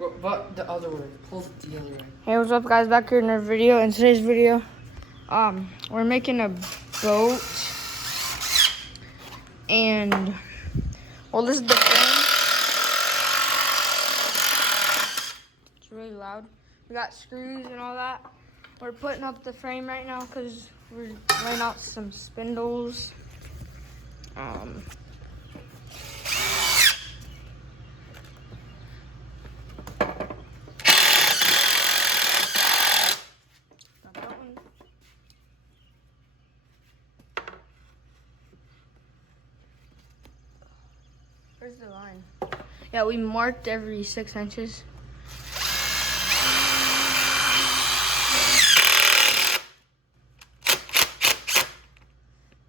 But the other way. Pull the other way. Hey, what's up, guys? Back here in our video. In today's video, we're making a boat, and well, this is the frame. It's really loud. We got screws and all that. We're putting up the frame right now because we're laying out some spindles. Where's the line? Yeah, we marked every 6 inches.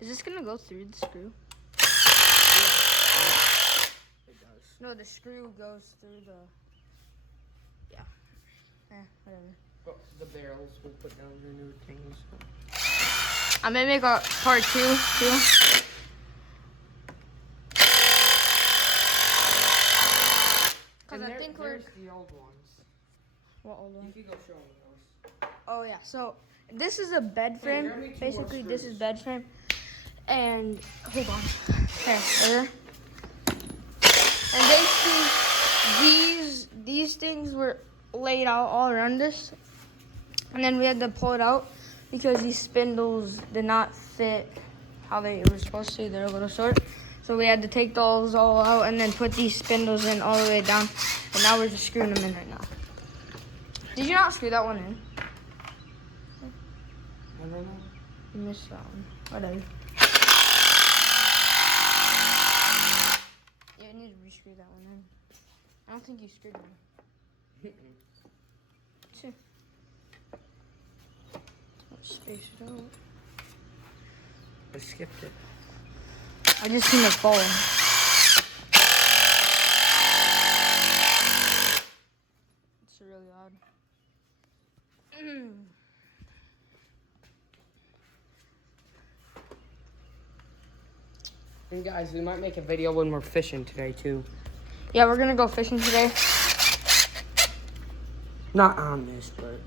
Is this gonna go through the screw? It does. No, the screw goes through the, yeah. Whatever. But the barrels we'll put down the new things. I may make a part two too. Because I think there's the old ones. What old ones? If you go show them those. Oh yeah, so this is a bed frame. grab me 2 more Basically, this is screws. bed frame. And hold on. Okay, there. And basically, these things were laid out all around this, and then we had to pull it out because these spindles did not fit how they were supposed to. They're a little short. So we had to take those all out and then put these spindles in all the way down. And now we're just screwing them in right now. Did you not screw that one in? I don't know. You missed that one. Whatever. Yeah, I need to re-screw that one in. I don't think you screwed it in. Sure. Let's space it out. I skipped it. I just seen it falling. It's really loud. And guys, we might make a video when we're fishing today too. Yeah, we're gonna go fishing today. Not on this, but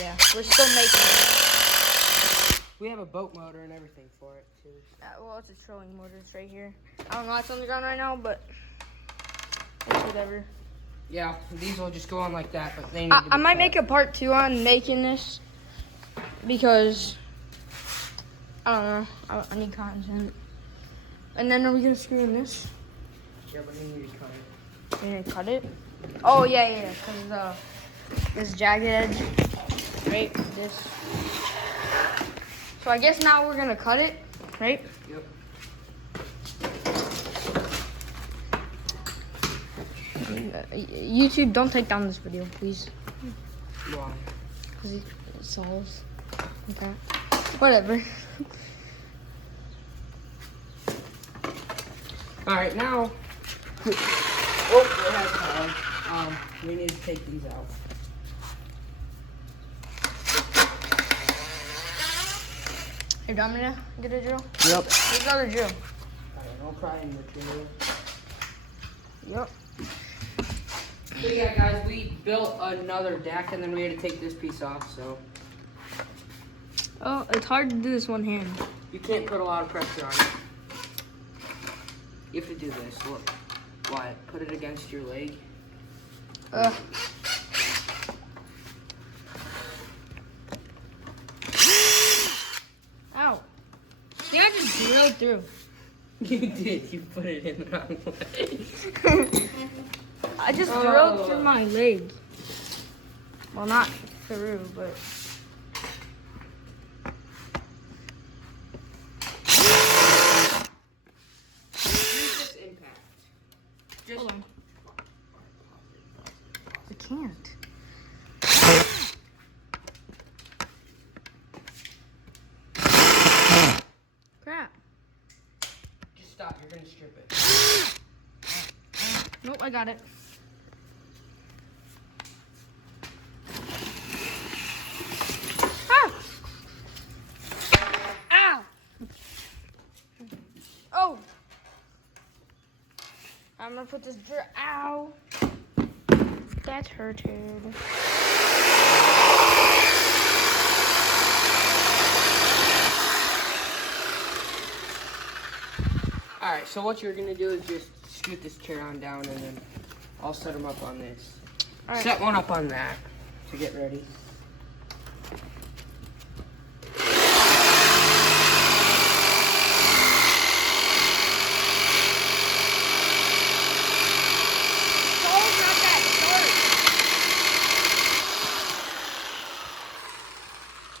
Yeah, we're still making it. we have a boat motor and everything for it too. Well, it's a trolling motor. It's right here. I don't know. It's on the ground right now, but it's whatever. Yeah, these will just go on like that, but they need to be I might cut. make a part 2 on making this because I don't know. I need content. And then are we gonna screw in this? Yeah, but they need to cut it. You're gonna cut it? Oh yeah, because this jagged edge, right? This. So I guess now we're gonna cut it, right? Yep. YouTube, don't take down this video, please. Why? Because it solves. Okay. Whatever. All right, now. Oh, it has power. We need to take these out. Hey, do you want me to get a drill? Yep. There's another drill. Alright, don't pry in material. Yep. So yeah, guys, we built another deck, and then we had to take this piece off. So Oh, it's hard to do this one hand. you can't put a lot of pressure on it. You have to do this. Look, Wyatt, put it against your leg. Ow. See, I just drilled through. You did. You put it in the wrong way. I just drilled through my leg. Well, not through, but. Use this impact. Just Hold on. I can't. Crap. Just stop. You're gonna strip it. Nope, I got it. Ah! Ow! Oh! I'm gonna put this ow! That's hurted. Alright, so what you're gonna do is just scoot this chair on down and then I'll set them up on this. All right. Set one up on that to get ready.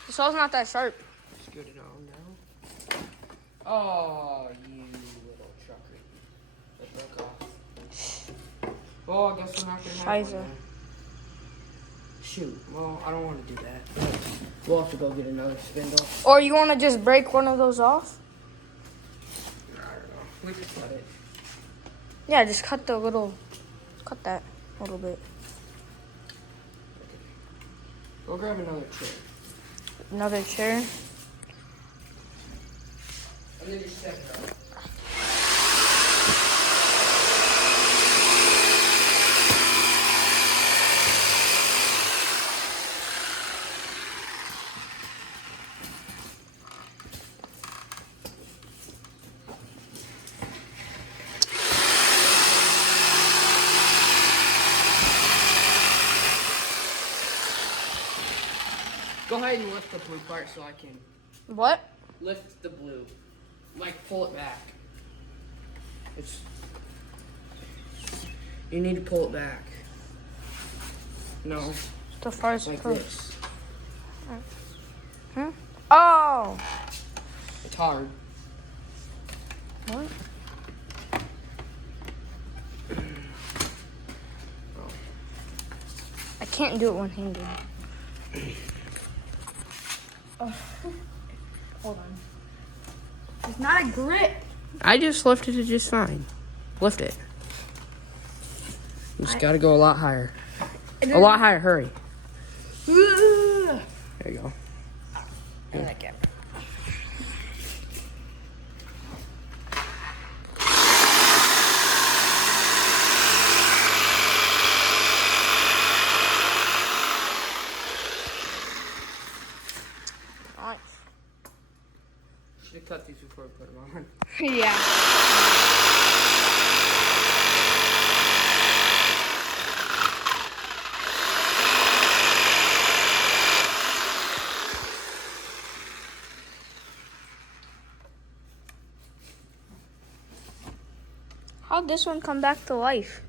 The saw's not that sharp. Scoot it on down. Oh, you little trucker. It broke off. Well, I guess we're not gonna have one Scheiße. then. Shoot, well, I don't want to do that. We'll have to go get another spindle. Or you want to just break one of those off? I don't know. We could cut it. Yeah, just cut the little, cut that a little bit. Go grab another chair. Another chair. And then just set it up. Go ahead and lift the blue part so I can What? lift the blue. Like, pull it back. You need to pull it back. No, The farthest like part. this. Hmm? Oh! It's hard. What? I can't do it one-handed. Oh. Hold on. It's not a grip. I just lifted it just fine. Lift it. You just gotta go a lot higher. A lot higher, hurry. There you go. I like it. Nice. Should have cut these before I put them on. Yeah. How'd this one come back to life?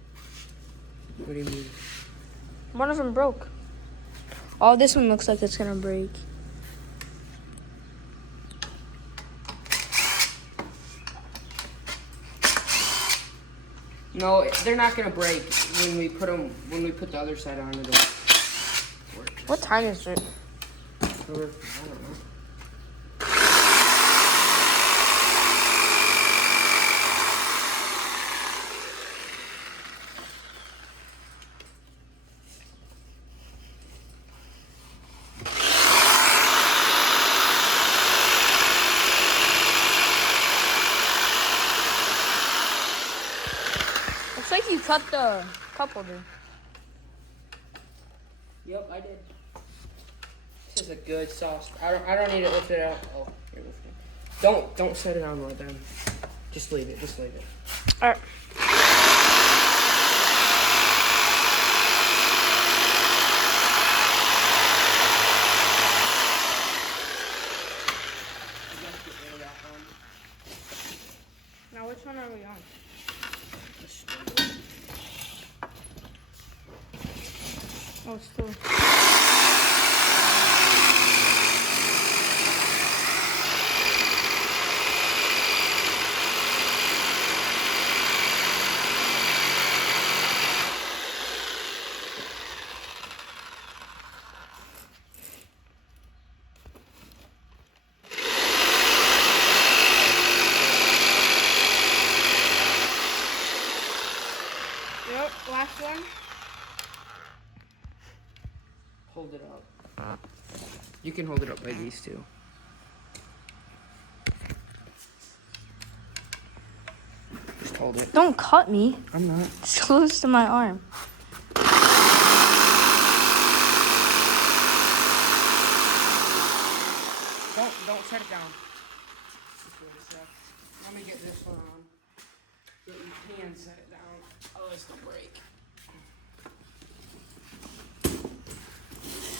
What do you mean? One of them broke. Oh, this one looks like it's gonna break. No, they're not gonna break when we put them. When we put the other side on, it'll work. What time is it? I don't know. Looks like you cut the cup holder. Yep, I did. This is a good sauce. I don't need it lifted out. Oh, you're lifting. Don't set it on like that. Just leave it. Just leave it. All right. Now which one are we on? Oh, still. Yep, last one. Hold it up. You can hold it up by these two. Just hold it. Don't cut me. I'm not. It's close to my arm. Let's go break.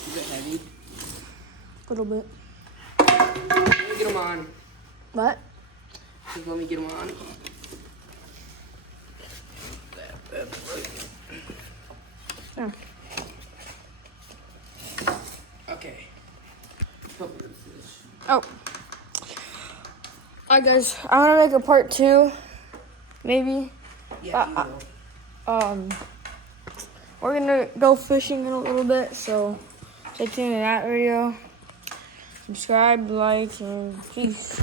Is it heavy? A little bit. Let me get them on. What? Just let me get them on. Yeah. Okay. Help me with this. Oh. Alright guys, I wanna make a part 2. Maybe. Yeah, you will. We're gonna go fishing in a little bit, so stay tuned to that video. Subscribe, like, and peace.